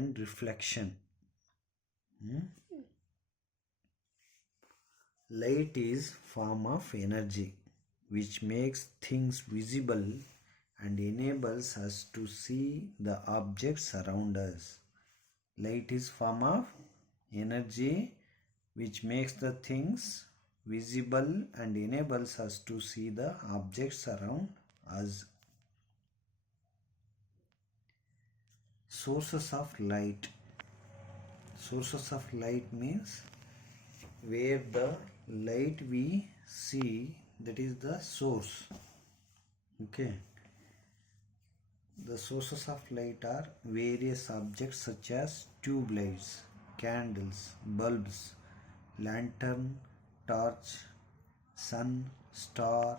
and reflection. Light is form of energy which makes things visible and enables us to see the objects around us. Light is form of energy which makes the things visible and enables us to see the objects around us. Sources of light. Sources of light means where the light we see, that is the source. Okay. The sources of light are various objects such as tube lights, candles, bulbs, lantern, torch, sun, star,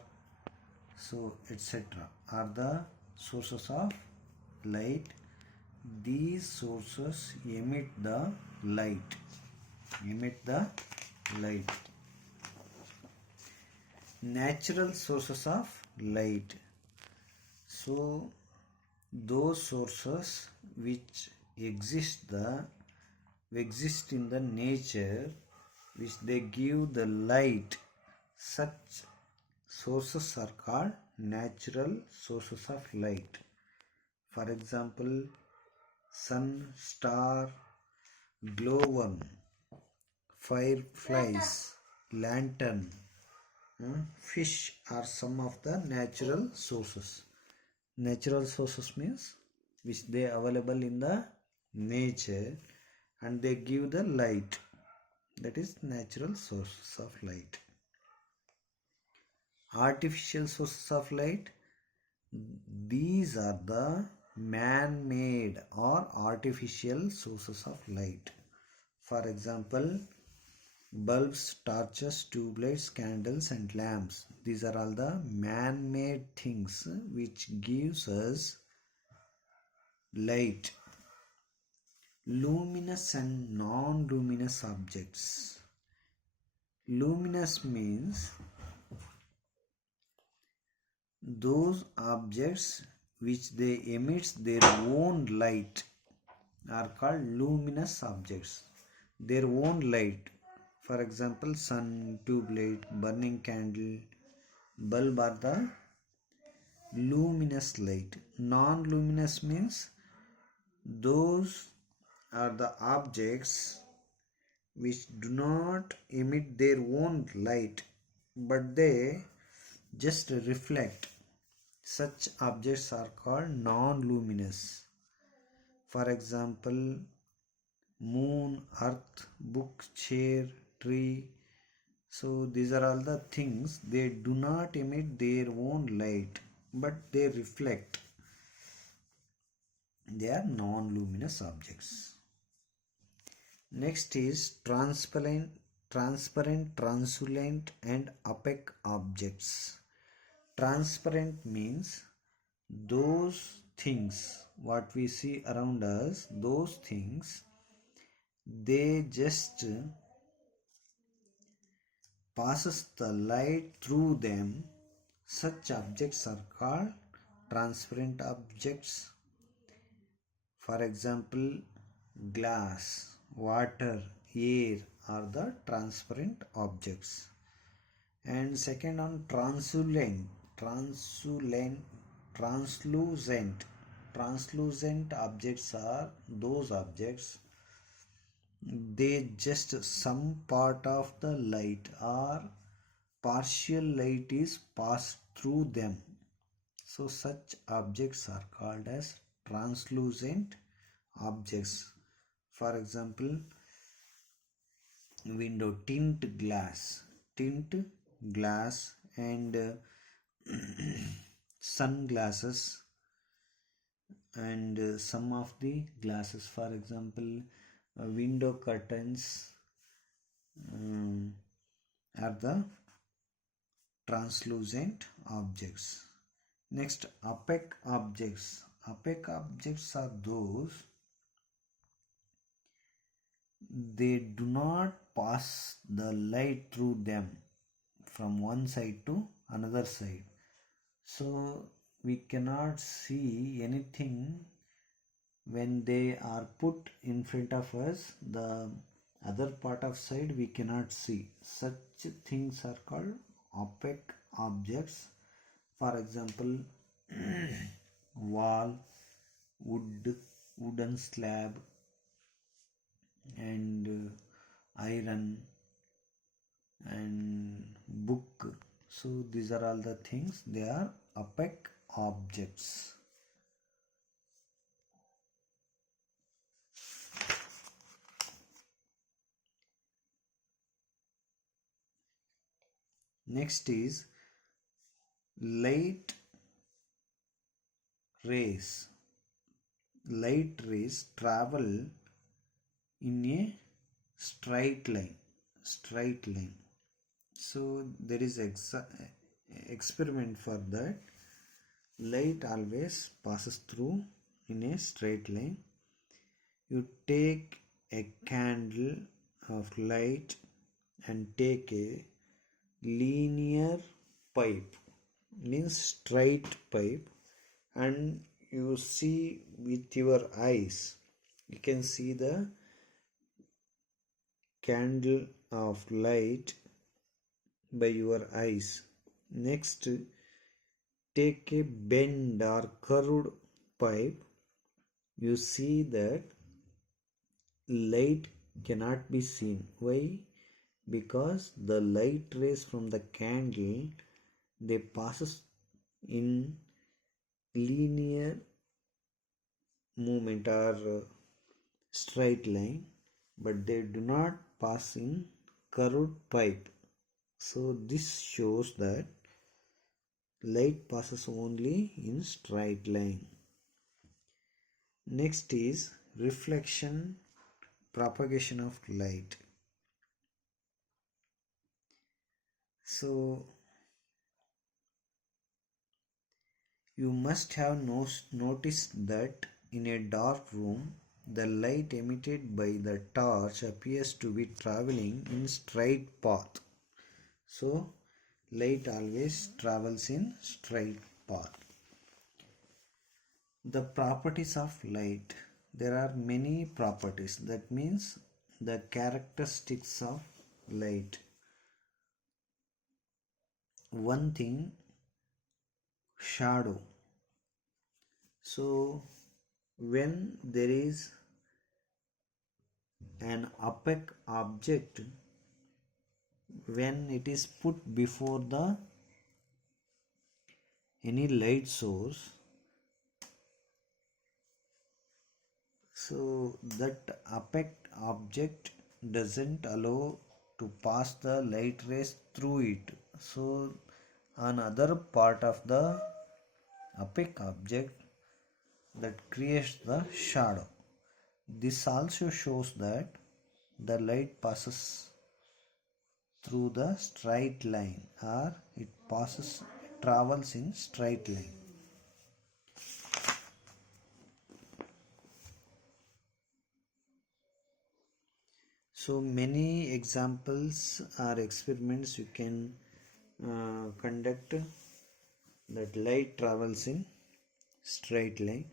so etc. are the sources of light. These sources emit the light. Natural sources of light. So those sources which exist in the nature, which they give the light, such sources are called natural sources of light. For example, sun, star, glowworm, fireflies, lantern, fish are some of the natural sources. Natural sources means which they available in the nature and they give the light. That is natural sources of light. Artificial sources of light. These are the man-made or artificial sources of light. For example, bulbs, torches, tube lights, candles and lamps. These are all the man-made things which gives us light. Luminous and non-luminous objects. Luminous means those objects which they emit their own light are called luminous objects. Their own light. For example, sun, tube light, burning candle, bulb are the luminous light. Non-luminous means those are the objects which do not emit their own light but they just reflect. Such objects are called non-luminous. For example, moon, earth, book, chair, tree. So these are all the things, they do not emit their own light but they reflect. They are non-luminous objects. Next is transparent, translucent and opaque objects. Transparent means those things what we see around us, those things they just passes the light through them. Such objects are called transparent objects. For example, glass, water, air are the transparent objects. And second on translucent. Translucent objects are those objects they just some part of the light or partial light is passed through them. So such objects are called as translucent objects. For example, window, tint glass and sunglasses and some of the glasses. For example, window curtains are the translucent objects. Next, opaque objects. Opaque objects are those they do not pass the light through them from one side to another side. So we cannot see anything when they are put in front of us, the other part of side we cannot see. Such things are called opaque objects. For example, wall, wooden slab, and iron and book. So these are all the things, they are opaque objects. Next is light rays. Light rays travel in a straight line. Straight line. So there is experiment for that. Light always passes through in a straight line. You take a candle of light and take a linear pipe, means straight pipe, and you see with your eyes, you can see the candle of light by your eyes. Next, take a bend or curved pipe. You see that light cannot be seen. Why? Because the light rays from the candle, they passes in linear movement or straight line, but they do not pass in curved pipe. So this shows that light passes only in straight line. Next is reflection, propagation of light. So you must have noticed that in a dark room, the light emitted by the torch appears to be traveling in straight path. So light always travels in straight path. The properties of light. There are many properties. That means the characteristics of light. One thing, shadow. So when there is an opaque object, when it is put before the any light source, so that opaque object doesn't allow to pass the light rays through it. So another part of the opaque object that creates the shadow. This also shows that the light passes through the straight line, or it travels in straight line. So many examples or experiments you can conduct that light travels in straight line.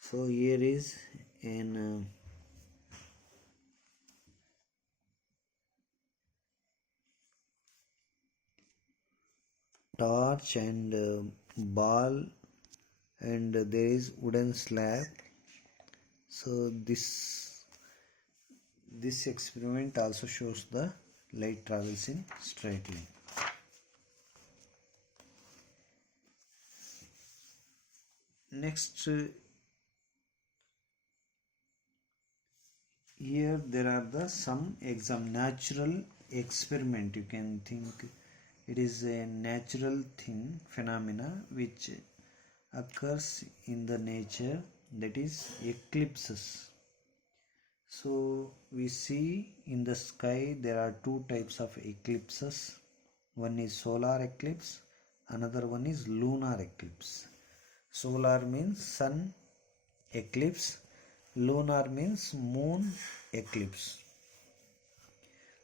So here is an torch and ball, and there is wooden slab. So this experiment also shows the light travels in straight line. Next, here there are some natural experiment. You can think it is a natural thing, phenomena which occurs in the nature, that is eclipses. So we see in the sky there are two types of eclipses. One is solar eclipse, another one is lunar eclipse. Solar means sun eclipse, lunar means moon eclipse.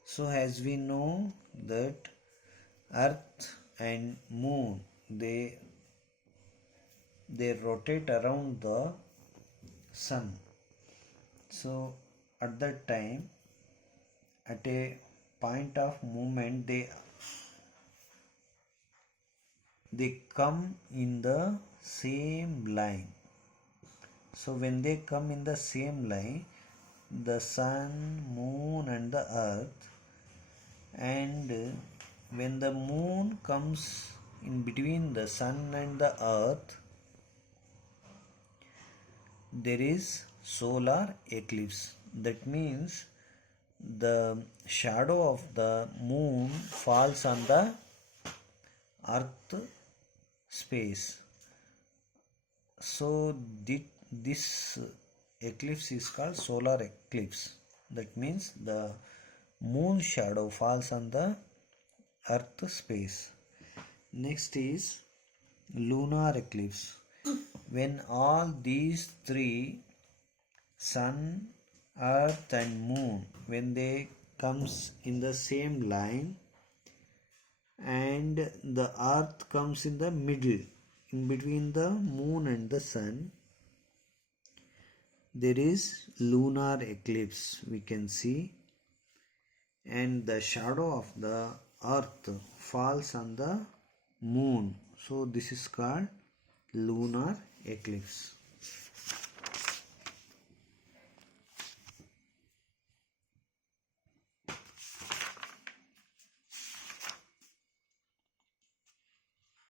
So as we know that earth and moon, they rotate around the sun. So at that time, at a point of movement, they come in the same line. So when they come in the same line, the sun, moon, and the earth, and when the moon comes in between the sun and the earth, there is solar eclipse. That means the shadow of the moon falls on the earth space. So this eclipse is called solar eclipse. That means the moon shadow falls on the earth space. Next is lunar eclipse. When all these three, sun, earth and moon, when they comes in the same line and the earth comes in the middle, in between the moon and the sun, there is lunar eclipse we can see, and the shadow of the earth falls on the moon. So this is called lunar eclipse.